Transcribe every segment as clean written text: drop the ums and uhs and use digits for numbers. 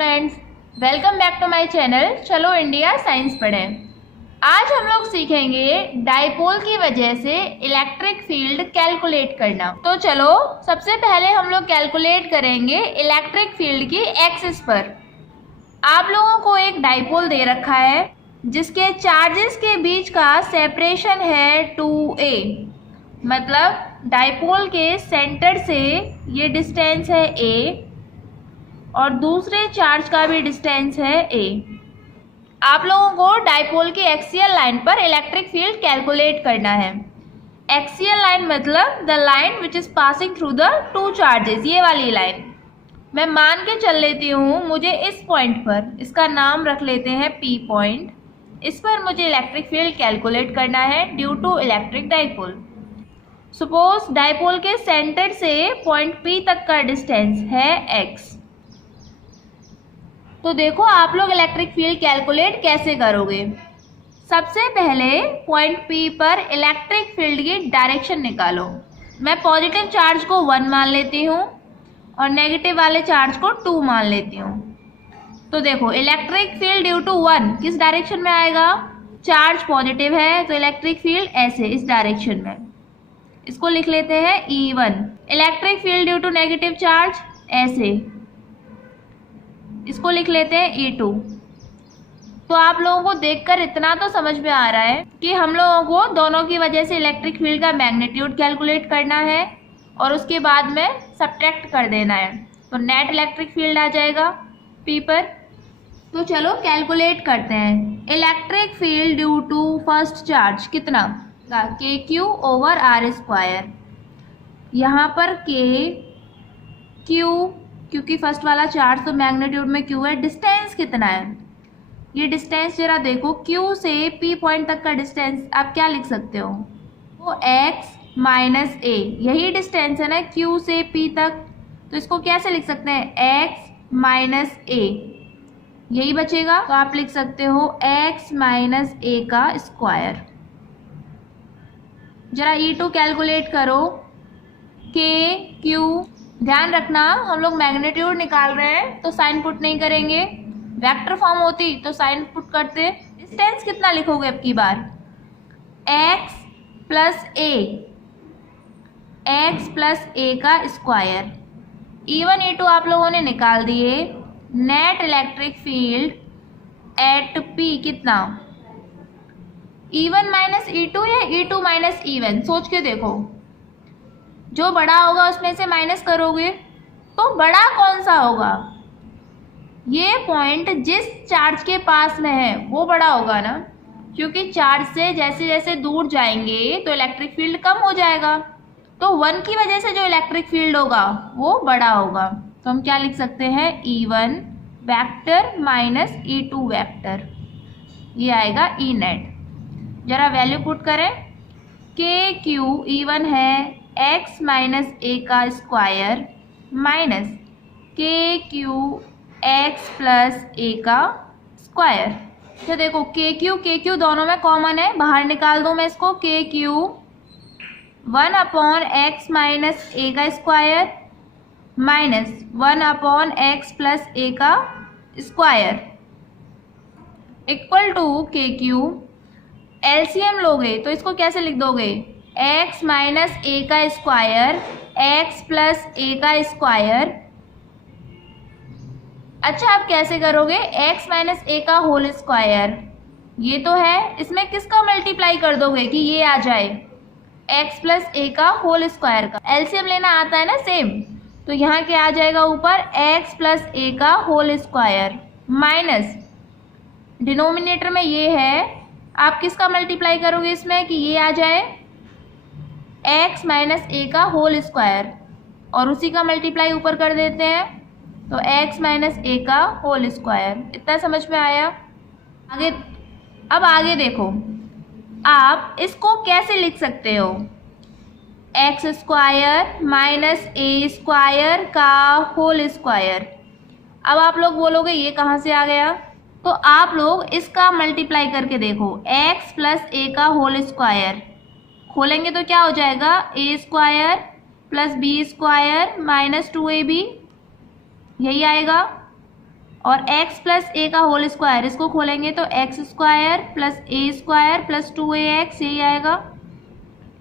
Students, welcome back to my channel. चलो India science पढ़ें। आज हम लोग सीखेंगे डाइपोल की वजह से इलेक्ट्रिक फील्ड कैलकुलेट करना। तो चलो सबसे पहले हम लोग कैलकुलेट करेंगे इलेक्ट्रिक फील्ड की एक्सिस पर। आप लोगों को एक डाइपोल दे रखा है जिसके चार्जेस के बीच का सेपरेशन है 2a, मतलब डाइपोल के सेंटर से ये डिस्टेंस है a और दूसरे चार्ज का भी डिस्टेंस है a। आप लोगों को डाइपोल की एक्सियल लाइन पर इलेक्ट्रिक फील्ड कैलकुलेट करना है। एक्सियल लाइन मतलब the line which is passing through the two charges, ये वाली लाइन। मैं मान के चल लेती हूँ मुझे इस पॉइंट पर, इसका नाम रख लेते हैं P पॉइंट, इस पर मुझे इलेक्ट्रिक फील्ड कैलकुलेट करना है due to electric dipole. Suppose dipole के सेंटर से पॉइंट P तक का डिस्टेंस है x। तो देखो आप लोग इलेक्ट्रिक फील्ड कैलकुलेट कैसे करोगे। सबसे पहले पॉइंट P पर इलेक्ट्रिक फील्ड की डायरेक्शन निकालो। मैं पॉजिटिव चार्ज को 1 मान लेती हूँ और नेगेटिव वाले चार्ज को 2 मान लेती हूँ। तो देखो इलेक्ट्रिक फील्ड ड्यू टू 1 किस डायरेक्शन में आएगा, चार्ज पॉजिटिव है तो इलेक्ट्रिक फील्ड ऐसे इस डायरेक्शन में, इसको लिख लेते हैं E1। Electric field due to negative charge ऐसे, इसको लिख लेते हैं E2। तो आप लोगों को देखकर इतना तो समझ में आ रहा है कि हम लोगों को दोनों की वजह से इलेक्ट्रिक फील्ड का मैग्नीट्यूड कैलकुलेट करना है और उसके बाद में सब्ट्रैक्ट कर देना है, तो नेट इलेक्ट्रिक फील्ड आ जाएगा P पर। तो चलो कैलकुलेट करते हैं। Electric field due to first charge कितना, KQ ओवर R स्क्वायर। यहाँ पर KQ क्योंकि फर्स्ट वाला चार्ज तो मैग्नीट्यूड में Q है। डिस्टेंस कितना है, ये डिस्टेंस जरा देखो, Q से P पॉइंट तक का डिस्टेंस आप क्या लिख सकते हो, वो x माइनस a, यही डिस्टेंस है ना Q से P तक, तो इसको कैसे लिख सकते हैं, x माइनस a, यही बचेगा। तो आप लिख सकते हो x माइनस a का स्क्वायर। जरा E2 कैलकुलेट करो, KQ, ध्यान रखना हम लोग मैग्नीट्यूड निकाल रहे हैं तो साइन पुट नहीं करेंगे, वेक्टर फॉर्म होती तो साइन पुट करते। डिस्टेंस कितना लिखोगे अब की बार, x प्लस a का स्क्वायर। E1 E2 आप लोगों ने निकाल दिए। Net electric field at P कितना, E1 माइनस E2 या E2 माइनस E1, सोच के देखो, जो बड़ा होगा उसमें से माइनस करोगे तो बड़ा कौन सा होगा, ये पॉइंट जिस चार्ज के पास में है वो बड़ा होगा ना, क्योंकि चार्ज से जैसे जैसे दूर जाएंगे तो इलेक्ट्रिक फील्ड कम हो जाएगा, तो 1 की वजह से जो इलेक्ट्रिक फील्ड होगा वो बड़ा होगा। तो हम क्या लिख सकते हैं, E1 vector minus E2 vector, ये आएगा E नेट। जरा वैल्यू पुट करें, KQ E1 है x माइनस a का square minus KQ x plus a का स्क्वायर। तो देखो KQ दोनों में कॉमन है, बाहर निकाल दूं मैं इसको, KQ 1 upon x minus a का square minus 1 upon x plus a का square equal to KQ। LCM लोगे तो इसको कैसे लिख दोगे, x माइनस a का स्क्वायर x प्लस a का स्क्वायर। अच्छा आप कैसे करोगे, x माइनस a का होल स्क्वायर, ये तो है, इसमें किसका मल्टीप्लाई कर दोगे कि ये आ जाए, x प्लस a का होल स्क्वायर का। एलसीएम लेना आता है ना सेम, तो यहाँ क्या आ जाएगा ऊपर, x प्लस a का होल स्क्वायर माइनस डिनोमिनेटर में ये है, आप किसका मल्टीप्लाई करोगे इसमें कि ये आ जाए x माइनस a का होल स्क्वायर, और उसी का मल्टीप्लाई ऊपर कर देते हैं तो x माइनस a का होल स्क्वायर। इतना समझ में आया। आगे, अब आगे देखो, आप इसको कैसे लिख सकते हो, x square minus a square का होल स्क्वायर। अब आप लोग बोलोगे ये कहाँ से आ गया, तो आप लोग इसका मल्टीप्लाई करके देखो, x प्लस a का होल स्क्वायर खोलेंगे तो क्या हो जाएगा, a square plus b square minus 2ab, यही आएगा। और x प्लस ए का होल स्क्वायर, इसको खोलेंगे तो x square plus A square plus 2ax, यही आएगा।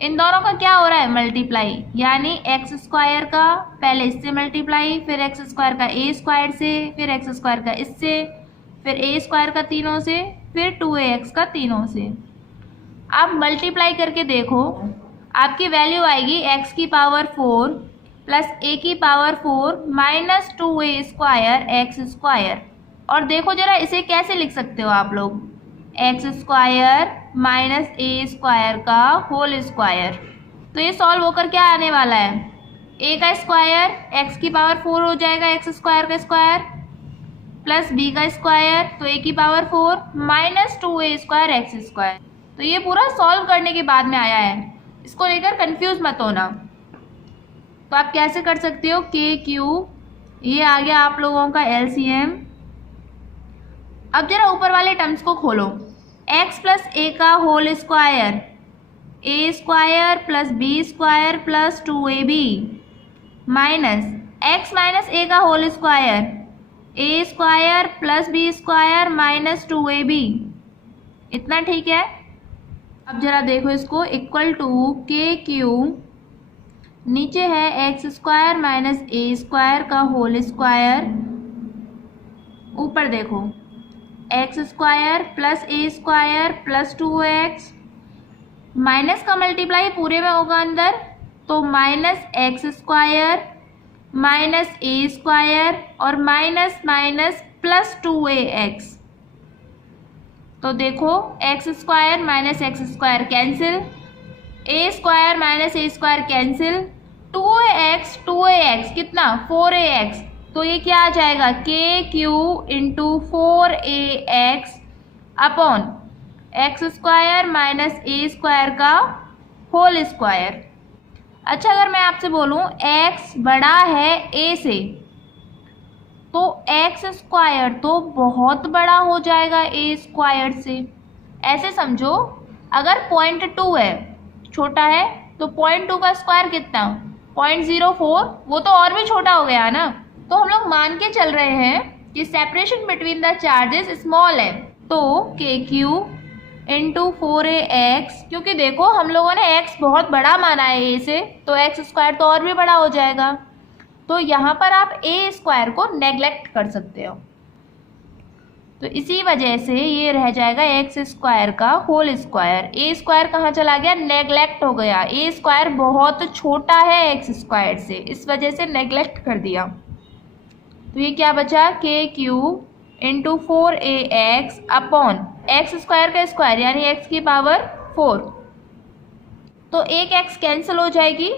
इन दोनों का क्या हो रहा है, मल्टीप्लाई, यानी एक्स स्क्वायर का पहले इससे मल्टीप्लाई, फिर एक्स स्क्वायर का ए स्क्वायर से, फिर एक्स स्क्वायर का इससे, फिर ए स्क्वायर का तीनों से, फिर 2ax का तीनों से। आप मल्टीप्लाई करके देखो, आपकी वैल्यू आएगी एक्स की पावर 4 प्लस ए की power 4 minus 2a square x square. और देखो जरा इसे कैसे लिख सकते हो आप लोग, x square minus A square का होल स्क्वायर। तो ये सॉल्व होकर क्या आने वाला है, ए का स्क्वायर एक्स की पावर 4 हो जाएगा एक्स स्क्वायर का स्क्वायर, प्लस बी का स्क्वायर तो ए की power 4 minus 2a square x square. तो ये पूरा सॉल्व करने के बाद में आया है, इसको लेकर कंफ्यूज मत होना। तो आप कैसे कर सकते हो, के क्यू, ये आ गया आप लोगों का एलसीएम। अब जरा ऊपर वाले टर्म्स को खोलो, x प्लस ए का whole square, A square plus B square plus 2ab minus x minus A का whole square, A square plus B square minus 2ab। इतना ठीक है। अब जरा देखो इसको, इक्वल टू के क्यू, नीचे है X square minus A square का होल स्क्वायर, ऊपर देखो X square plus A square plus 2x, minus का मल्टीप्लाई पूरे में होगा अंदर, तो minus X square minus A square और माइनस माइनस प्लस 2ax। तो देखो X square minus X square cancel, A square minus A square cancel, 2ax कितना 4ax, तो ये क्या आ जाएगा, K Q into 4ax upon X square minus A square का होल स्क्वायर। अच्छा अगर मैं आपसे बोलूँ x बड़ा है a से, तो एक्स स्क्वायर तो बहुत बड़ा हो जाएगा ए स्क्वायर से। ऐसे समझो, अगर 0.2 है, छोटा है, तो 0.2 का स्क्वायर कितना 0.04, वो तो और भी छोटा हो गया ना। तो हम लोग मान के चल रहे हैं कि separation between the charges small है, तो के क्यू इंटू 4ax, क्योंकि देखो हम लोगों ने x बहुत बड़ा माना है ए से, तो एक्स स्क्वायर तो और भी बड़ा हो जाएगा। तो यहाँ पर आप ए स्क्वायर को नेग्लेक्ट कर सकते हो, तो इसी वजह से ये रह जाएगा एक्स स्क्वायर का होल स्क्वायर। ए स्क्वायर कहाँ चला गया, नेग्लेक्ट हो गया, ए स्क्वायर बहुत छोटा है एक्स स्क्वायर से, इस वजह से नेग्लेक्ट कर दिया। तो ये क्या बचा, के Q into 4ax upon X square का स्क्वायर यानी एक्स की पावर 4, तो एक एक्स कैंसिल हो जाएगी,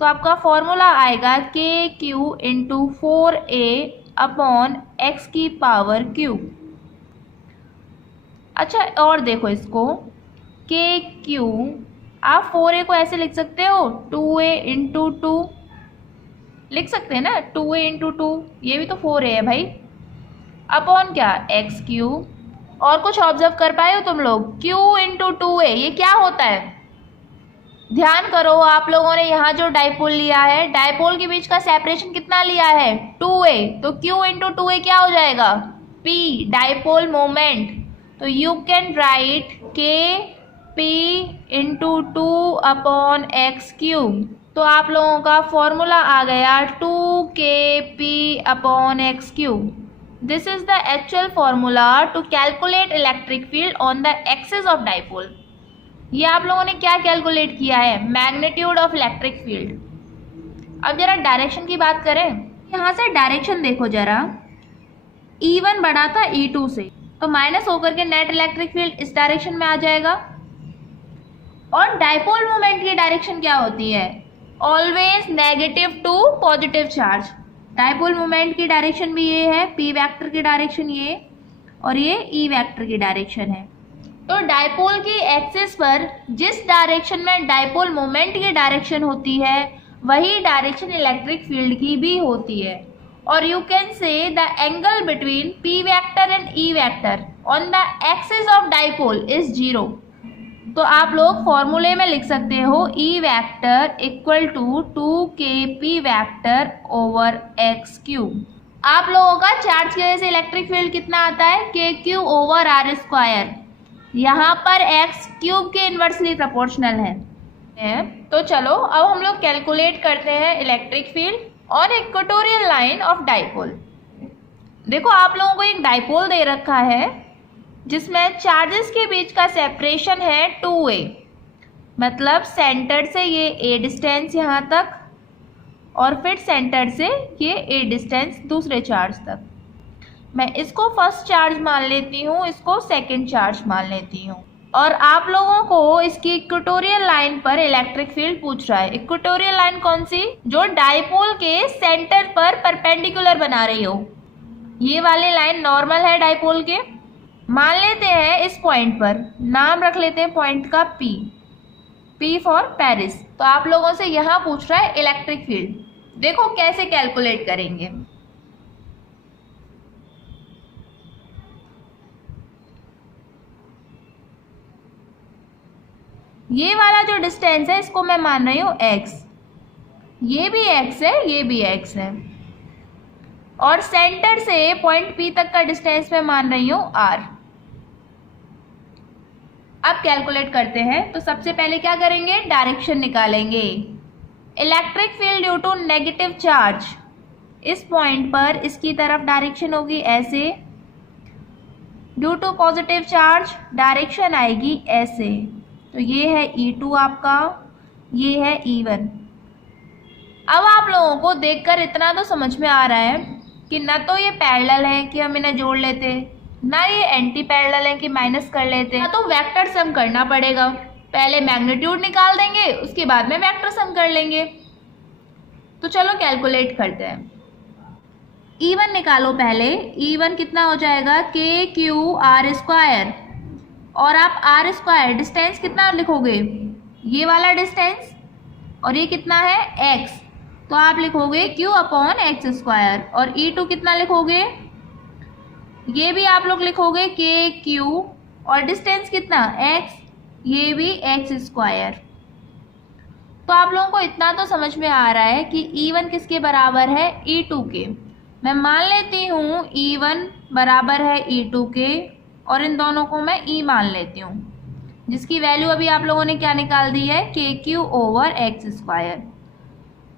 तो आपका फॉर्मूला आएगा के Q into 4a upon x की पावर क्यू। अच्छा और देखो इसको, के क्यू आप 4a को ऐसे लिख सकते हो 2a इंटू 2, लिख सकते हैं ना 2a इंटू 2, ये भी तो 4a है भाई, अपॉन क्या एक्स क्यू। और कुछ ऑब्जर्व कर पाए हो तुम लोग, q इंटू 2a ये क्या होता है, ध्यान करो आप लोगों ने यहाँ जो डाइपोल लिया है, डाइपोल के बीच का सेपरेशन कितना लिया है 2a, तो q इंटू 2a क्या हो जाएगा, p डाइपोल मोमेंट। तो you can write K p into 2 upon x cube. तो आप लोगों का फॉर्मूला आ गया 2kp upon x cube. This is the actual formula to calculate electric field on the axis of dipole. ये आप लोगों ने क्या कैलकुलेट किया है, मैग्नीट्यूड ऑफ इलेक्ट्रिक फील्ड। अब जरा डायरेक्शन की बात करें, यहाँ से डायरेक्शन देखो जरा, E1 बड़ा था E2 से, तो माइनस होकर के नेट इलेक्ट्रिक फील्ड इस डायरेक्शन में आ जाएगा। और डाइपोल मोमेंट की डायरेक्शन क्या होती है, always negative to positive charge. Dipole moment की डायरेक्शन भी ये है, p वेक्टर की डायरेक्शन ये, और ये e वेक्टर की डायरेक्शन है। तो डाइपोल की एक्सिस पर जिस डायरेक्शन में डाइपोल मोमेंट की डायरेक्शन होती है, वही डायरेक्शन इलेक्ट्रिक फील्ड की भी होती है। और you can say the angle between p vector and e vector on the axis of dipole is 0। तो आप लोग फॉर्मूले में लिख सकते हो e vector equal to 2kp vector over x cube. आप लोगों का चार्ज की वजह से इलेक्ट्रिक फील्ड कितना आता है, के क्यू ओवर आर स्क्वायर। यहाँ पर एक्स क्यूब के इन्वर्सली प्रोपोर्शनल है। तो चलो अब हम लोग कैलकुलेट करते हैं इलेक्ट्रिक फील्ड और इक्वेटोरियल लाइन ऑफ डाइपोल। देखो आप लोगों को एक डाइपोल दे रखा है जिसमें चार्जेस के बीच का सेपरेशन है 2a, मतलब सेंटर से ये a डिस्टेंस यहाँ तक और फिर सेंटर से ये a डिस्टेंस दूसरे चार्ज तक। मैं इसको फर्स्ट चार्ज मान लेती हूँ, इसको सेकंड चार्ज मान लेती हूँ। और आप लोगों को इसकी इक्वेटोरियल लाइन पर इलेक्ट्रिक फील्ड पूछ रहा है। इक्वेटोरियल लाइन कौन सी, जो डाइपोल के सेंटर पर परपेंडिकुलर बना रही हो। ये वाली लाइन नॉर्मल है डाइपोल के। मान लेते हैं इस पॉइंट पर नाम रख लेते हैं पॉइंट का P फॉर पेरिस। तो आप लोगों से यहाँ पूछ रहा है इलेक्ट्रिक फील्ड। देखो कैसे कैलकुलेट करेंगे। ये वाला जो डिस्टेंस है इसको मैं मान रही हूँ x, ये भी x है, ये भी x है, और सेंटर से पॉइंट P तक का डिस्टेंस मैं मान रही हूँ r। अब कैलकुलेट करते हैं। तो सबसे पहले क्या करेंगे, डायरेक्शन निकालेंगे। Electric field due to negative charge, इस पॉइंट पर इसकी तरफ डायरेक्शन होगी ऐसे। Due to positive charge direction आएगी ऐसे। तो ये है E2 आपका, ये है E1। अब आप लोगों को देखकर इतना तो समझ में आ रहा है कि ना तो ये पैरेलल है कि हम इन्हें जोड़ लेते, ना ये एंटी पैरेलल है कि माइनस कर लेते, ना तो वेक्टर सम करना पड़ेगा। पहले मैग्नीट्यूड निकाल देंगे, उसके बाद में वेक्टर सम कर लेंगे। तो चलो कैलकुलेट करते हैं। E1 निकालो पहले। E1 कितना हो जाएगा, के क्यू आर स्क्वायर, और आप आर स्क्वायर डिस्टेंस कितना लिखोगे, ये वाला डिस्टेंस, और ये कितना है x, तो आप लिखोगे q अपॉन एक्स स्क्वायर। और E2 कितना लिखोगे, ये भी आप लोग लिखोगे के क्यू, और डिस्टेंस कितना x, ये भी एक्स स्क्वायर। तो आप लोगों को इतना तो समझ में आ रहा है कि E1 किसके बराबर है, E2 के। मैं मान लेती हूँ E1 बराबर है E2 के, और इन दोनों को मैं E मान लेती हूँ, जिसकी वैल्यू अभी आप लोगों ने क्या निकाल दी है, के क्यू ओवर एक्स स्क्वायर।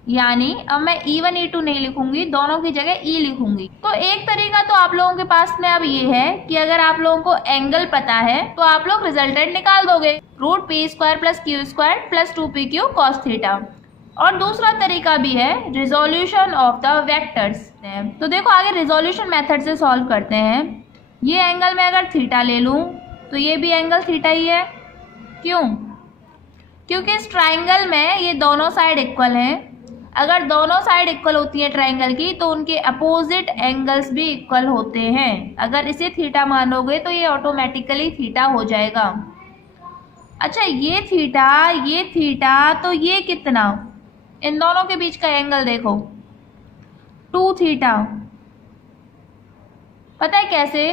यानी अब मैं E1 E2 नहीं लिखूंगी, दोनों की जगह E लिखूंगी। तो एक तरीका तो आप लोगों के पास में अब ये है कि अगर आप लोगों को एंगल पता है तो आप लोग रिजल्टेंट निकाल दोगे, √p² + q² + 2pq cos theta. और दूसरा तरीका भी है, रिजोल्यूशन ऑफ द वेक्टर्स। तो देखो आगे रिजोल्यूशन मेथड से सॉल्व करते हैं। ये एंगल में अगर थीटा ले लूं तो ये भी एंगल थीटा ही है। क्यों, क्योंकि इस ट्राइंगल में ये दोनों साइड इक्वल हैं। अगर दोनों साइड इक्वल होती है ट्राइंगल की तो उनके अपोजिट एंगल्स भी इक्वल होते हैं। अगर इसे थीटा मानोगे तो ये ऑटोमेटिकली थीटा हो जाएगा। अच्छा ये थीटा तो ये कितना, इन दोनों के बीच का एंगल देखो 2 थीटा। पता है कैसे,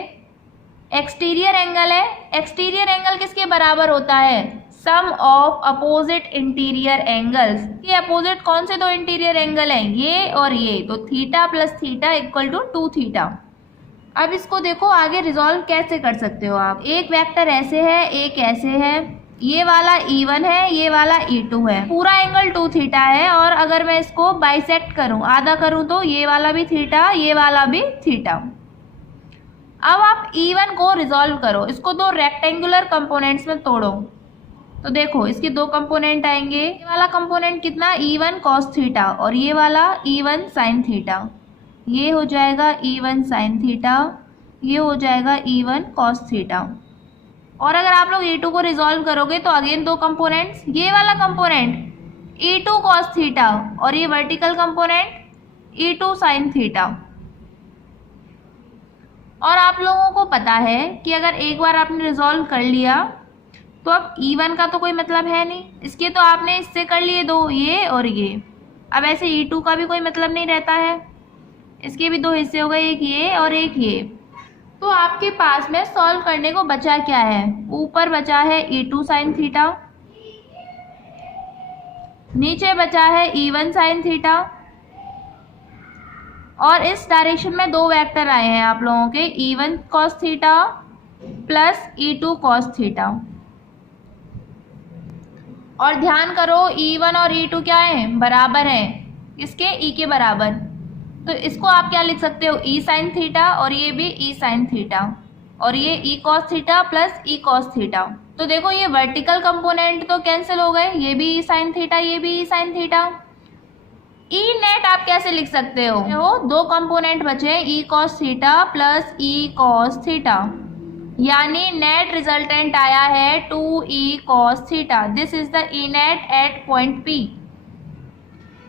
एक्सटीरियर एंगल है। एक्सटीरियर एंगल किसके बराबर होता है, सम ऑफ अपोजिट इंटीरियर एंगल्स। ये अपोजिट कौन से दो इंटीरियर एंगल हैं, ये और ये। तो theta plus theta equal to 2 theta. अब इसको देखो आगे रिजॉल्व कैसे कर सकते हो आप। एक वेक्टर ऐसे है, एक ऐसे है, ये वाला E1 है, ये वाला E2 है, पूरा एंगल 2 थीटा है। और अगर मैं इसको बाइसेक्ट करूं, आधा करूं, तो ये वाला भी थीटा, ये वाला भी थीटा। अब आप E1 को रिजॉल्व करो, इसको दो रेक्टेंगुलर कंपोनेंट्स में तोड़ो। तो देखो इसके दो कंपोनेंट आएंगे। ये वाला कंपोनेंट कितना, E1 cos थीटा, और ये वाला E1 sin थीटा। ये हो जाएगा E1 sin थीटा, ये हो जाएगा E1 cos थीटा। और अगर आप लोग E2 को रिजॉल्व करोगे तो अगेन दो कंपोनेंट्स, ये वाला कंपोनेंट E2 cos थीटा, और ये vertical component E2 sin theta. और आप लोगों को पता है कि अगर एक बार आपने रिजॉल्व कर लिया तो अब E1 का तो कोई मतलब है नहीं, इसके तो आपने इससे कर लिए दो, ये और ये। अब ऐसे E2 का भी कोई मतलब नहीं रहता है, इसके भी दो हिस्से हो गए, एक ये और एक ये। तो आपके पास में सॉल्व करने को बचा क्या है, ऊपर बचा है E2 sin थीटा, नीचे बचा है E1 sin थीटा, और इस डायरेक्शन में दो वेक्टर आए हैं आप लोगों के, E1 cos theta plus E2 cos theta. और ध्यान करो E1 और E2 क्या है, बराबर हैं, इसके E के बराबर। तो इसको आप क्या लिख सकते हो, E sin थीटा, और ये भी E sin थीटा, और ये E cos theta plus E cos theta. तो देखो ये वर्टिकल कंपोनेंट तो कैंसिल हो गए, ये भी E sin थीटा, ये भी E sin theta. E net आप कैसे लिख सकते हो, दो कंपोनेंट बचे, E cos theta plus E cos theta, यानी नेट रिजल्टेंट आया है 2E cos theta. This is the E net at point P।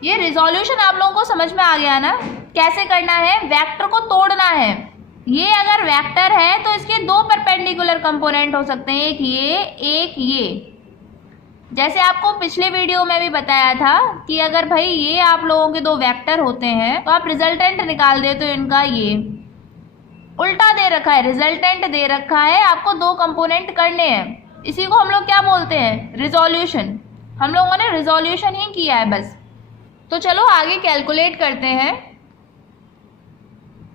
ये रिजोल्यूशन आप लोगों को समझ में आ गया ना, कैसे करना है, वेक्टर को तोड़ना है। ये अगर वेक्टर है तो इसके दो परपेंडिकुलर कंपोनेंट हो सकते हैं, एक ये एक ये। जैसे आपको पिछले वीडियो में भी बताया था कि अगर भाई ये आप लोगों के दो वेक्टर होते हैं तो आप रिजल्टेंट निकाल दे, तो इनका ये उल्टा दे रखा है, रिजल्टेंट दे रखा है, आपको दो कंपोनेंट करने हैं। इसी को हम लोग क्या बोलते हैं, रिजोल्यूशन। हम लोगों ने रिजोल्यूशन ही किया है बस। तो चलो आगे कैलकुलेट करते हैं।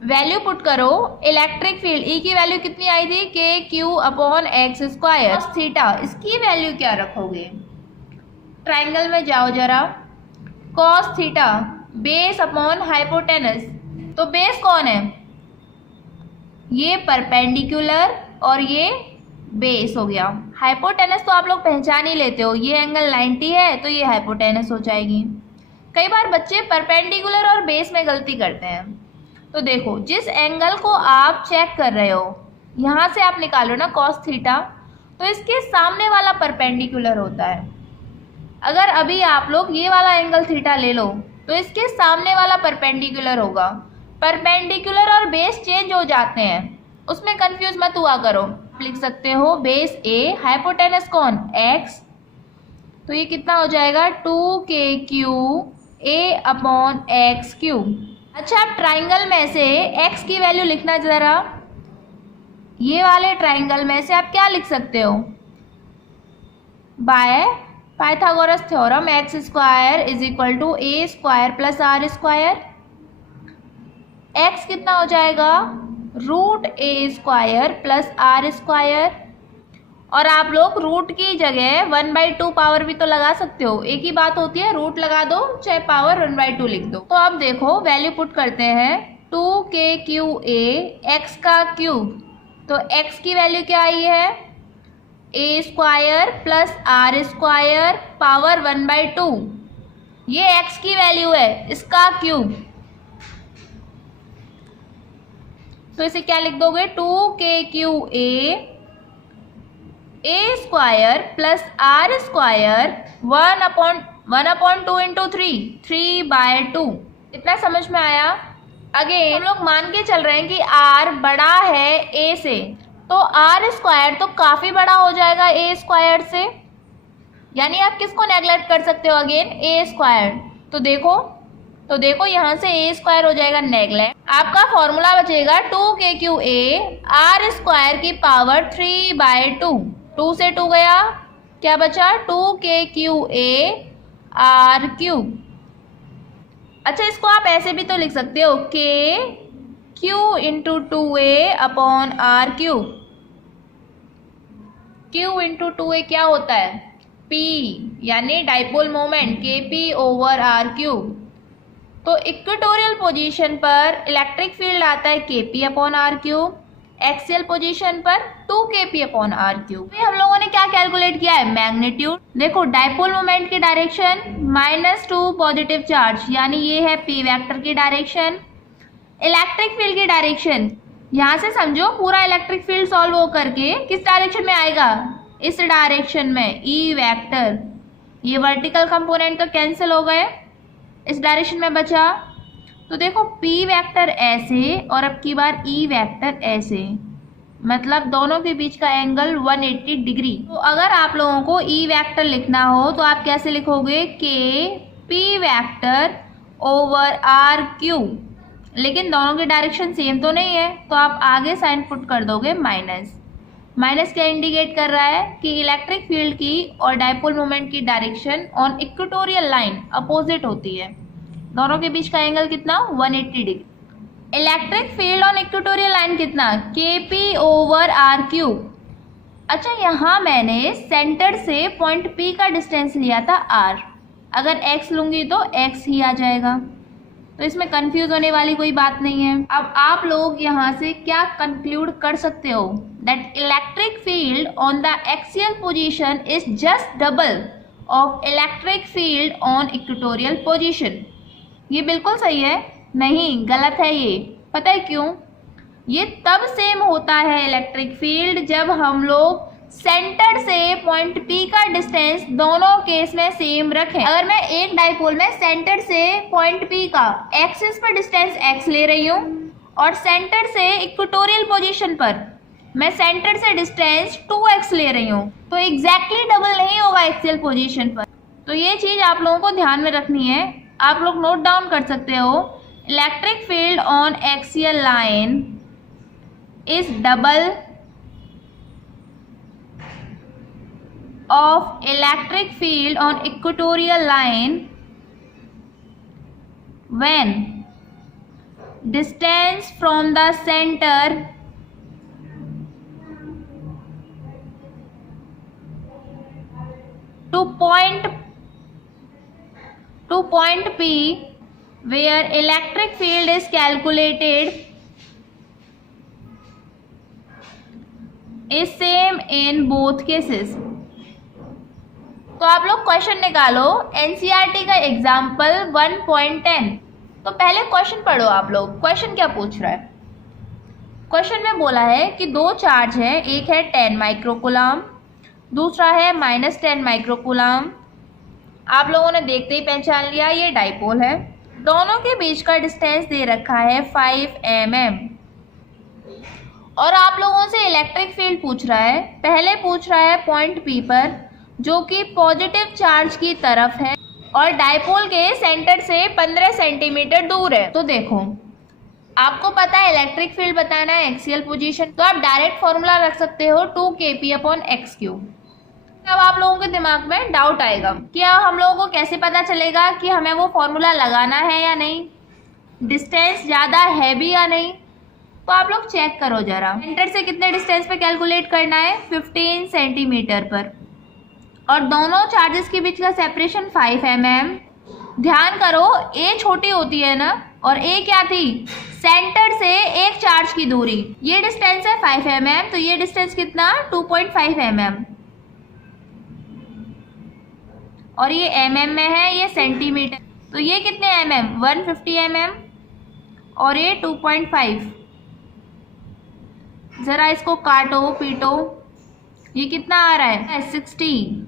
वैल्यू पुट करो, इलेक्ट्रिक फील्ड ई की वैल्यू कितनी आई थी, के Q upon X square theta. इसकी वैल्यू क्या रखोगे, ट्राइंगल में जाओ जरा, cos theta base upon hypotenuse. तो बेस कौन है, ये परपेंडिकुलर और ये बेस हो गया। हाइपोटेनस तो आप लोग पहचान ही लेते हो, ये एंगल 90 है तो ये हाइपोटेनस हो जाएगी। कई बार बच्चे परपेंडिकुलर और बेस में गलती करते हैं। तो देखो जिस एंगल को आप चेक कर रहे हो, यहाँ से आप निकालो ना कॉस थीटा, तो इसके सामने वाला परपेंडिकुलर होता है। अगर अभी आप लोग ये वाला एंगल थीटा ले लो तो इसके सामने वाला परपेंडिकुलर होगा। परपेंडिकुलर और बेस चेंज हो जाते हैं, उसमें कंफ्यूज मत हुआ करो। लिख सकते हो बेस ए, हाइपोटेनस कौन, एक्स, तो ये कितना हो जाएगा 2KQ A upon x cube. अच्छा आप ट्राइंगल में से x की वैल्यू लिखना जरा, ये वाले ट्राइंगल में से आप क्या लिख सकते हो, by Pythagoras theorem x square is equal to A square plus R square. x कितना हो जाएगा, root A square plus R square. और आप लोग रूट की जगह 1/2 पावर भी तो लगा सकते हो, एक ही बात होती है, रूट लगा दो चाहे पावर 1/2 लिख दो। तो अब देखो वैल्यू पुट करते हैं, 2KQA x का क्यूब, तो x की वैल्यू क्या आई है, A square plus R square power 1/2, ये x की वैल्यू है, इसका क्यूब। तो इसे क्या लिख दोगे, 2KQA A square plus R square 1/2 into 3/2। इतना समझ में आया। अगेन हम लोग मान के चल रहे हैं कि आर बड़ा है ए से, तो आर स्क्वायर तो काफी बड़ा हो जाएगा ए स्क्वायर से, यानी आप किसको नेग्लेक्ट कर सकते हो, अगेन ए स्क्वायर। तो देखो यहाँ से ए स्क्वायर हो जाएगा नेग्लेक्ट, आपका फॉर्मूला बचेगा 2KQA आर स्क्वायर की पावर 3/2। 2 से 2 गया, क्या बचा, 2KQA आर क्यूब। अच्छा इसको आप ऐसे भी तो लिख सकते हो, KQ into 2A upon R cube. Q into 2A क्या होता है, P, यानी dipole moment KP over R cube. तो इक्वेटोरियल पोजीशन पर इलेक्ट्रिक फील्ड आता है KP upon R cube, axial position पर 2KP अपॉन आर क्यूब। हम लोगों ने क्या कैलकुलेट किया है, मैग्नीट्यूड। देखो डाइपोल मोमेंट की डायरेक्शन -2 पॉजिटिव चार्ज, यानी ये है P वेक्टर की डायरेक्शन। इलेक्ट्रिक फील्ड की डायरेक्शन, यहाँ से समझो पूरा इलेक्ट्रिक फील्ड सॉल्व हो करके किस डायरेक्शन में आएगा, इस डायरेक्शन में, E वेक्टर। ये वर्टिकल कंपोनेंट तो कैंसिल हो गए, इस डायरेक्शन में बचा। तो देखो P वेक्टर ऐसे और अब की बार E वेक्टर ऐसे, मतलब दोनों के बीच का एंगल 180 डिग्री। तो अगर आप लोगों को E वेक्टर लिखना हो तो आप कैसे लिखोगे, P vector over R cube, लेकिन दोनों की डायरेक्शन सेम तो नहीं है, तो आप आगे साइन पुट कर दोगे माइनस। माइनस क्या इंडिकेट कर रहा है कि इलेक्ट्रिक फील्ड की और डाइपोल मोमेंट की direction on equatorial line opposite होती है, दोनों के बीच का एंगल कितना, 180 degree. Electric field on equatorial line कितना, kp/r³। अच्छा, यहाँ मैंने सेंटर से पॉइंट P का डिस्टेंस लिया था r, अगर x लूंगी तो x ही आ जाएगा, तो इसमें कंफ्यूज होने वाली कोई बात नहीं है। अब आप लोग यहाँ से क्या कंक्लूड कर सकते हो, that electric field on the axial position is just double of electric field on equatorial position. ये बिल्कुल सही है? नहीं, गलत है ये। पता है क्यों? ये तब सेम होता है इलेक्ट्रिक फील्ड जब हम लोग सेंटर से पॉइंट P का डिस्टेंस दोनों केस में सेम रखें। अगर मैं एक डाइपोल में सेंटर से पॉइंट P का एक्सिस पर डिस्टेंस x ले रही हूँ और सेंटर से इक्वेटोरियल पोजीशन पर मैं सेंटर से डिस्टेंस 2x ले रही हूँ, तो एग्जैक्टली डबल नहीं होगा एक्सियल पोजीशन पर। तो ये चीज़ आप लोगों को ध्यान में रखनी है। आप लोग नोट डाउन कर सकते हो, electric field on axial line is double of electric field on equatorial line when distance from the center to point P where electric field is calculated is same in both cases। तो आप लोग question निकालो NCERT का example 1.10। तो पहले question पढ़ो आप लोग। क्वेश्चन क्या पूछ रहा है? क्वेश्चन में बोला है कि दो चार्ज है, एक है 10 माइक्रोकूलम, दूसरा है -10 माइक्रोकूलम। आप लोगों ने देखते ही पहचान लिया ये डाइपोल है। दोनों के बीच का डिस्टेंस दे रखा है 5 mm और आप लोगों से इलेक्ट्रिक फील्ड पूछ रहा है। पहले पूछ रहा है पॉइंट P पर जो कि पॉजिटिव चार्ज की तरफ है और डाइपोल के सेंटर से 15 सेंटीमीटर दूर है। तो देखो, आपको पता है इलेक्ट्रिक फील्ड बताना है एक्सियल पोजीशन, तो आप डायरेक्ट फॉर्मूला रख सकते हो 2kp/x³। अब आप लोगों के दिमाग में डाउट आएगा कि हम लोगों को कैसे पता चलेगा कि हमें वो फॉर्मूला लगाना है या नहीं, डिस्टेंस ज़्यादा है भी या नहीं। तो आप लोग चेक करो जरा, सेंटर से कितने डिस्टेंस पे कैलकुलेट करना है, 15 सेंटीमीटर पर, और दोनों चार्जेस के बीच का सेपरेशन 5 mm। ध्यान करो, a छोटी होती है ना, और a क्या थी, सेंटर से एक चार्ज की दूरी। ये डिस्टेंस है 5 mm, तो ये डिस्टेंस कितना, 2.5 mm, और ये mm में है, ये सेंटीमीटर, तो ये कितने mm, 150 mm, और ये 2.5। जरा इसको काटो पीटो, ये कितना आ रहा है, 60।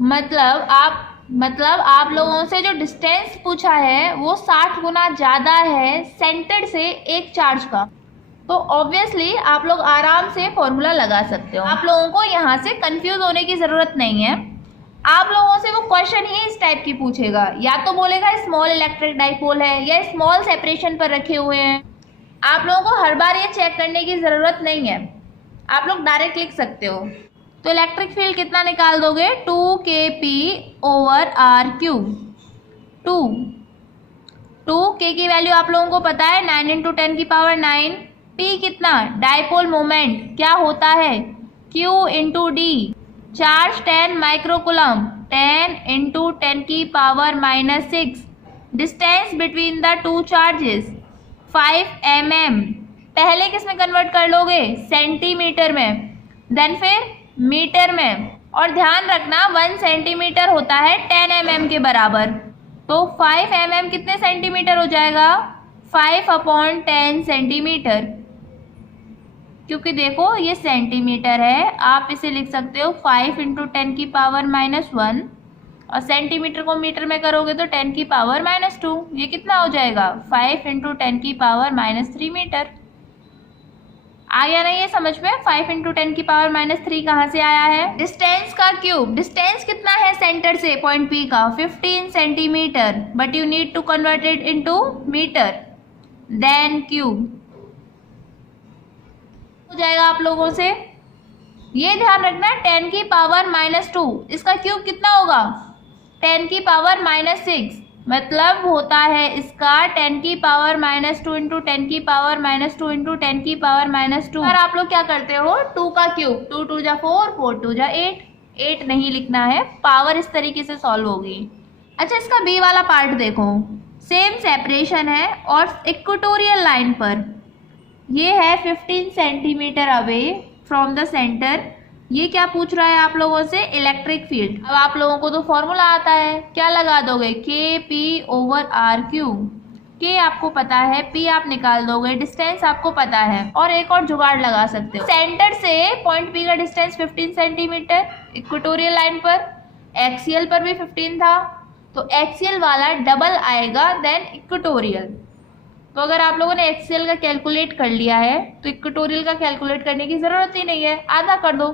मतलब आप लोगों से जो डिस्टेंस पूछा है वो 60 गुना ज़्यादा है सेंटर से एक चार्ज का। तो ऑब्वियसली आप लोग आराम से फॉर्मूला लगा सकते हो। आप लोगों को यहाँ से कंफ्यूज होने की ज़रूरत नहीं है। आप लोगों से वो क्वेश्चन ही इस टाइप की पूछेगा, या तो बोलेगा स्मॉल इलेक्ट्रिक डाइपोल है या स्मॉल सेपरेशन पर रखे हुए हैं। आप लोगों को हर बार ये चेक करने की ज़रूरत नहीं है, आप लोग डायरेक्ट लिख सकते हो। तो इलेक्ट्रिक फील्ड कितना निकाल दोगे, 2kp/r³। 2k की वैल्यू आप लोगों को पता है, 9 × 10⁹। p कितना, डाइपोल मोमेंट क्या होता है, q × d। Charge 10 microcoulomb, 10 × 10⁻⁻⁶। Distance between the two charges 5 mm। पहले किस में कन्वर्ट कर लोगे, सेंटीमीटर में, देन फिर मीटर में। और ध्यान रखना 1 सेंटीमीटर होता है 10 mm के बराबर, तो 5 mm कितने सेंटीमीटर हो जाएगा, 5/10 सेंटीमीटर। क्योंकि देखो ये सेंटीमीटर है, आप इसे लिख सकते हो 5 × 10⁻⁻1, और सेंटीमीटर को मीटर में करोगे तो 10⁻⁻2। ये कितना हो जाएगा, 5 × 10⁻³ मीटर। आया नहीं ये समझ में, 5 × 10⁻³ कहाँ से आया है, डिस्टेंस का क्यूब। डिस्टेंस कितना है सेंटर से पॉइंट P का, 15 centimetre, but you need to convert it into metre, then cube हो जाएगा आप लोगों से। ये ध्यान रखना 10⁻², इसका क्यूब कितना होगा, 10⁻⁻6। मतलब होता है इसका 10 की पावर -2 इंटू 10 की पावर -2 इंटू 10 की पावर -2। और आप लोग क्या करते हो, 2 का क्यूब, 2 2 जा 4, 4 2 जा 8, 8 नहीं लिखना है, पावर इस तरीके से सॉल्व होगी। अच्छा, इसका बी वाला पार्ट देखो, सेम सेपरेशन है और इक्वेटोरियल लाइन पर ये है 15 centimetre away from the centre. ये क्या पूछ रहा है आप लोगों से, इलेक्ट्रिक फील्ड। अब आप लोगों को तो फॉर्मूला आता है, क्या लगा दोगे, के पी ओवर आर क्यूब। के आपको पता है, पी आप निकाल दोगे, डिस्टेंस आपको पता है, और एक और जुगाड़ लगा सकते हो। सेंटर से पॉइंट पी का डिस्टेंस 15 सेंटीमीटर, इक्वेटोरियल लाइन पर, एक्सियल पर भी 15 था, तो एक्सियल वाला डबल आएगा देन इक्वेटोरियल। तो अगर आप लोगों ने एक्सियल का कैलकुलेट कर लिया है तो इक्वेटोरियल का कैलकुलेट करने की जरूरत ही नहीं है, आधा कर दो।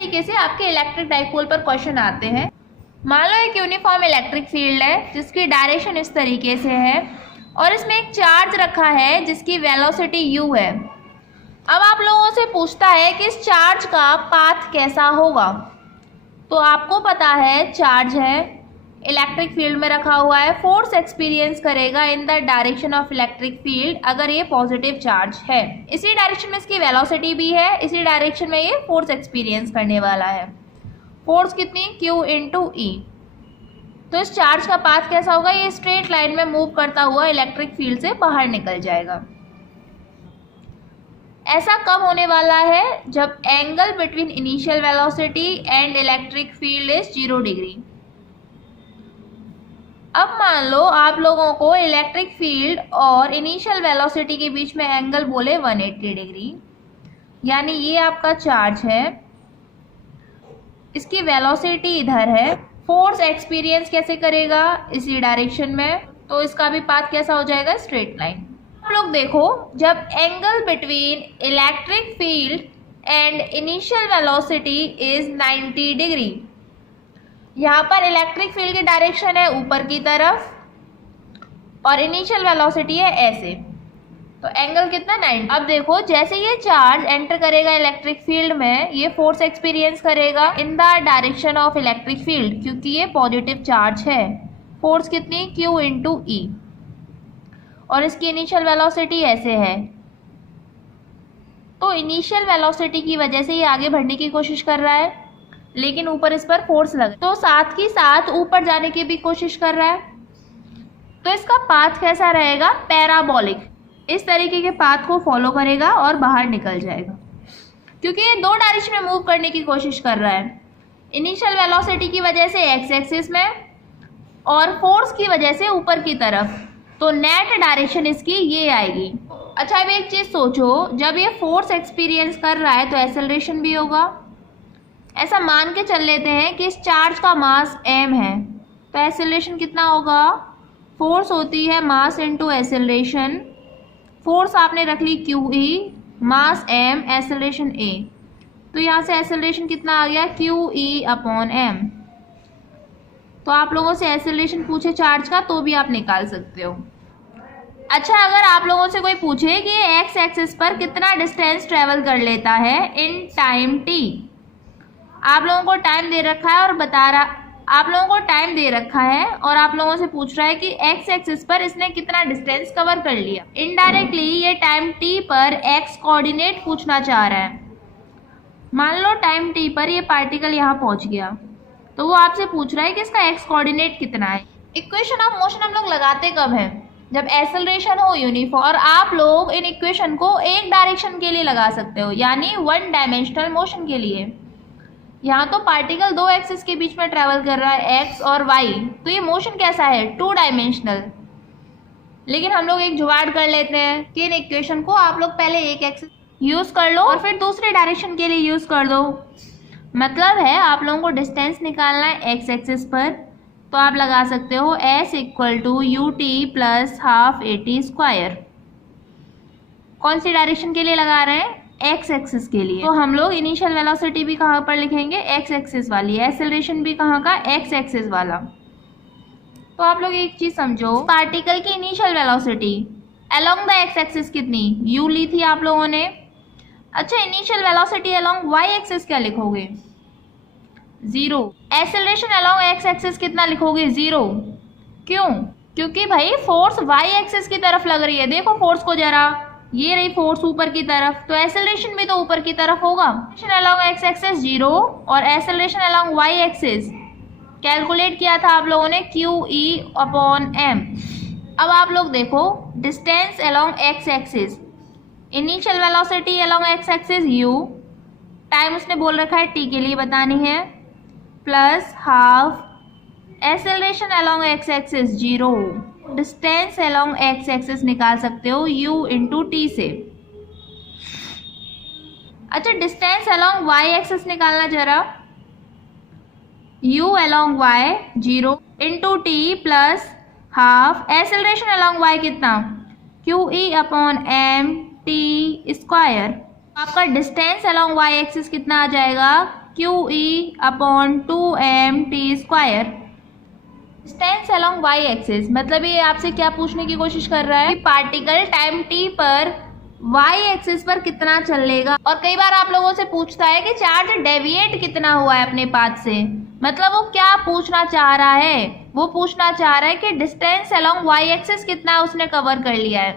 तरीके से आपके इलेक्ट्रिक डाइपोल पर क्वेश्चन आते हैं। मान लो एक यूनिफॉर्म इलेक्ट्रिक फील्ड है जिसकी डायरेक्शन इस तरीके से है और इसमें एक चार्ज रखा है जिसकी वेलोसिटी u है। अब आप लोगों से पूछता है कि इस चार्ज का पाथ कैसा होगा। तो आपको पता है चार्ज है, इलेक्ट्रिक फील्ड में रखा हुआ है, फोर्स एक्सपीरियंस करेगा in the direction of electric field अगर ये पॉजिटिव चार्ज है। इसी डायरेक्शन में इसकी वेलोसिटी भी है, इसी डायरेक्शन में ये फोर्स एक्सपीरियंस करने वाला है। फोर्स कितनी, Q इंटू E। तो इस चार्ज का पाथ कैसा होगा, ये स्ट्रेट लाइन में मूव करता हुआ इलेक्ट्रिक फील्ड से बाहर निकल जाएगा। ऐसा कब होने वाला है, जब angle between initial velocity and electric field is 0 degree. अब मान लो आप लोगों को इलेक्ट्रिक फील्ड और इनिशियल वेलोसिटी के बीच में एंगल बोले 180 डिग्री, यानी ये आपका चार्ज है, इसकी वेलोसिटी इधर है, फोर्स एक्सपीरियंस कैसे करेगा, इसी डायरेक्शन में, तो इसका भी पाथ कैसा हो जाएगा, स्ट्रेट लाइन। आप लोग देखो, जब angle between electric field and initial velocity is 90 degree, यहाँ पर इलेक्ट्रिक फील्ड की डायरेक्शन है ऊपर की तरफ और इनिशियल वेलोसिटी है ऐसे, तो एंगल कितना, 90। अब देखो, जैसे ये चार्ज एंटर करेगा इलेक्ट्रिक फील्ड में, ये फोर्स एक्सपीरियंस करेगा in the direction of electric field, क्योंकि ये पॉजिटिव चार्ज है। फोर्स कितनी, Q इंटू E, और इसकी इनिशियल वेलोसिटी ऐसे है। तो इनिशियल वेलोसिटी की वजह से ये आगे बढ़ने की कोशिश कर रहा है, लेकिन ऊपर इस पर फोर्स लगा, तो साथ ही साथ ऊपर जाने की भी कोशिश कर रहा है। तो इसका पाथ कैसा रहेगा, पैराबोलिक, इस तरीके के पाथ को फॉलो करेगा और बाहर निकल जाएगा, क्योंकि ये दो डायरेक्शन में मूव करने की कोशिश कर रहा है, इनिशियल वेलोसिटी की वजह से एक्स एक्सिस में और फोर्स की वजह से ऊपर की तरफ, तो नेट डायरेक्शन इसकी ये आएगी। अच्छा, अब एक चीज सोचो, जब ये फोर्स एक्सपीरियंस कर रहा है तो एक्सेलरेशन भी होगा। ऐसा मान के चल लेते हैं कि इस चार्ज का मास m है, तो एक्सेलरेशन कितना होगा, फोर्स होती है मास इनटू एक्सेलरेशन, फोर्स आपने रख ली QE, mass m, acceleration a, तो यहाँ से एक्सेलरेशन कितना आ गया, QE अपॉन m। तो आप लोगों से एक्सेलरेशन पूछे चार्ज का तो भी आप निकाल सकते हो। अच्छा, अगर आप लोगों से कोई पूछे कि एक्स एक्सिस पर कितना डिस्टेंस ट्रेवल कर लेता है इन टाइम t, आप लोगों को टाइम दे रखा है और आप लोगों को टाइम दे रखा है और आप लोगों से पूछ रहा है कि एक्स एक्सिस पर इसने कितना डिस्टेंस कवर कर लिया। इनडायरेक्टली ये टाइम t पर एक्स कोऑर्डिनेट पूछना चाह रहा है। मान लो टाइम t पर ये पार्टिकल यहाँ पहुंच गया, तो वो आपसे पूछ रहा है कि इसका एक्स कोऑर्डिनेट कितना है। इक्वेशन ऑफ मोशन हम लोग लगाते कब है, जब एक्सेलरेशन हो यूनिफॉर्म, और आप लोग इन इक्वेशन को एक डायरेक्शन के लिए लगा सकते हो, यानी वन डायमेंशनल मोशन के लिए। यहाँ तो पार्टिकल दो एक्सिस के बीच में ट्रेवल कर रहा है, एक्स और वाई, तो ये मोशन कैसा है, 2 डायमेंशनल। लेकिन हम लोग एक जुगाड़ कर लेते हैं कि इन इक्वेशन को आप लोग पहले एक एक्सिस यूज कर लो और फिर दूसरे डायरेक्शन के लिए यूज कर दो। मतलब है आप लोगों को डिस्टेंस निकालना है एक्स एक्सिस पर, तो आप लगा सकते हो s equal to ut plus half at square. कौन सी डायरेक्शन के लिए लगा रहे हैं, एक्स एक्सिस के लिए। तो हम लोग इनिशियल वेलोसिटी भी कहाँ पर लिखेंगे, एक्स एक्सिस वाली, एक्सेलरेशन भी कहाँ का, एक्स एक्सिस वाला। तो आप लोग एक चीज समझो, पार्टिकल की initial velocity along the x axis कितनी, u ली थी आप लोगों ने। अच्छा, initial velocity along y axis क्या लिखोगे, 0। एक्सेलरेशन अलोंग एक्स एक्सिस कितना लिखोगे, 0। क्यों? क्योंकि भाई फोर्स वाई एक्सिस की तरफ लग रही है। देखो फोर्स को जरा, ये रही फोर्स ऊपर की तरफ, तो एक्सेलरेशन भी तो ऊपर की तरफ होगा। अलोंग एक्स एक्सिस 0 और acceleration along y axis calculate किया था आप लोगों ने QE/m। अब आप लोग देखो distance along x axis, initial velocity along x axis u, time उसने बोल रखा है t के लिए बतानी है, plus half acceleration along x axis 0, distance along x axis निकाल सकते हो u इंटू टी से। अच्छा डिस्टेंस अलोंग वाई एक्सिस निकालना जरा, u along y 0 into T plus half acceleration along y कितना QE/m t स्क्वायर। आपका डिस्टेंस अलोंग y एक्सिस कितना आ जाएगा QE/2m t square. Distance along y axis मतलब ये आपसे क्या पूछने की कोशिश कर रहा है कि पार्टिकल टाइम t पर y एक्सिस पर कितना चलेगा। और कई बार आप लोगों से पूछता है कि चार्ज डेविएट कितना हुआ है अपने पाथ से, मतलब वो क्या पूछना चाह रहा है, वो पूछना चाह रहा है कि डिस्टेंस अलोंग y एक्सिस कितना उसने कवर कर लिया है,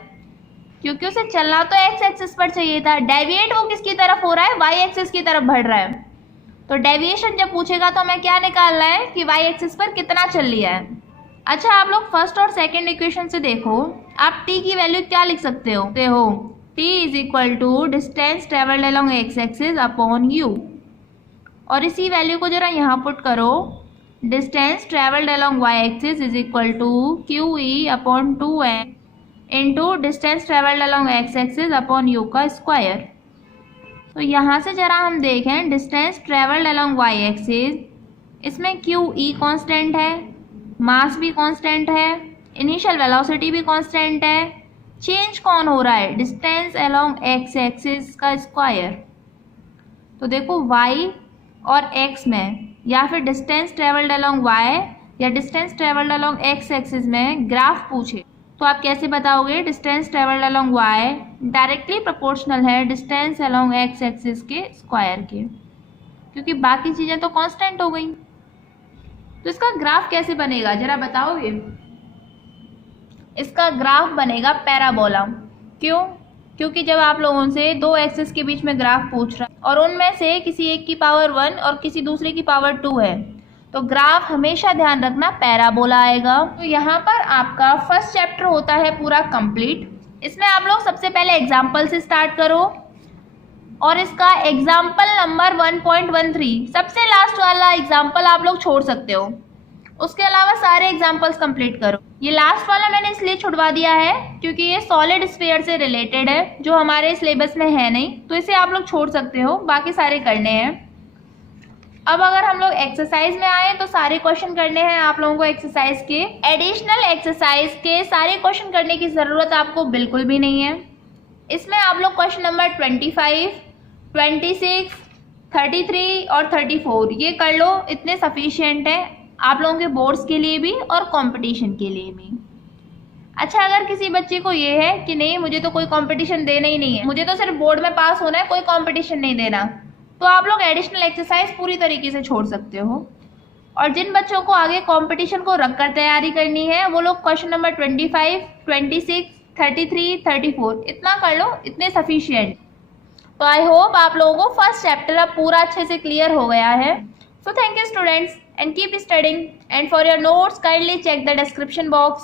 क्योंकि उसे चलना तो x एक्सिस पर चाहिए था। डेविएट वो किसकी तरफ हो रहा है, y एक्सिस की तरफ बढ़ रहा है। तो डेविएशन जब पूछेगा तो हमें क्या निकालना है कि y एक्सिस पर कितना चल लिया है। अच्छा आप लोग फर्स्ट और सेकंड इक्वेशन से देखो, आप t की वैल्यू क्या लिख सकते हो, t is equal to distance travelled along x axis upon u, और इसी वैल्यू को जरा यहाँ पुट करो, distance travelled along y axis is equal to QE/2m into distance travelled along x axis upon u का स्क्वायर। तो यहाँ से जरा हम देखें distance travelled along y axis, इसमें QE कांस्टेंट है, मास भी कांस्टेंट है, इनिशियल वेलोसिटी भी कांस्टेंट है, चेंज कौन हो रहा है, डिस्टेंस अलोंग x एक्सिस का स्क्वायर। तो देखो y और x में, या फिर डिस्टेंस ट्रेवल्ड अलोंग y या distance travelled along x axis में ग्राफ पूछे तो आप कैसे बताओगे, distance travelled along y directly proportional है डिस्टेंस अलोंग x एक्सिस के स्क्वायर के, क्योंकि बाकी चीज़ें तो कांस्टेंट हो गई। तो इसका ग्राफ कैसे बनेगा जरा बताओगे? इसका ग्राफ बनेगा पैराबोला। क्यों? क्योंकि जब आप लोगों से दो एक्सिस के बीच में ग्राफ पूछ रहा है और उनमें से किसी एक की पावर 1 और किसी दूसरे की पावर 2 है, तो ग्राफ हमेशा ध्यान रखना पैराबोला आएगा। तो यहाँ पर आपका फर्स्ट चैप्टर होता है पूरा कंप्लीट। इसमें आप लोग सबसे पहले एग्जाम्पल से स्टार्ट करो, और इसका एग्जाम्पल नंबर 1.13 सबसे लास्ट वाला एग्जाम्पल आप लोग छोड़ सकते हो, उसके अलावा सारे एग्जाम्पल्स कंप्लीट करो। ये लास्ट वाला मैंने इसलिए छुड़वा दिया है क्योंकि ये सॉलिड स्फीयर से रिलेटेड है, जो हमारे सिलेबस में है नहीं, तो इसे आप लोग छोड़ सकते हो, बाकी सारे करने हैं। अब अगर हम लोग एक्सरसाइज में आए तो सारे क्वेश्चन करने हैं आप लोगों को एक्सरसाइज के। एडिशनल एक्सरसाइज के सारे क्वेश्चन करने की ज़रूरत आपको बिल्कुल भी नहीं है। इसमें आप लोग क्वेश्चन नंबर 25, 26, 33 और 34 ये कर लो, इतने सफिशिएंट है आप लोगों के बोर्ड्स के लिए भी और कंपटीशन के लिए भी। अच्छा अगर किसी बच्चे को ये है कि नहीं मुझे तो कोई कंपटीशन देना ही नहीं है, मुझे तो सिर्फ बोर्ड में पास होना है, कोई कंपटीशन नहीं देना, तो आप लोग एडिशनल एक्सरसाइज पूरी तरीके से छोड़ सकते हो। और जिन बच्चों को आगे कंपटीशन को रखकर तैयारी करनी है वो लोग क्वेश्चन नंबर 25, 26, 33, 34 इतना कर लो, इतने सफिशिएंट। तो आई होप आप लोगों को फर्स्ट चैप्टर अब पूरा अच्छे से क्लियर हो गया है। So thank you students and keep studying, and for your notes kindly check the description box.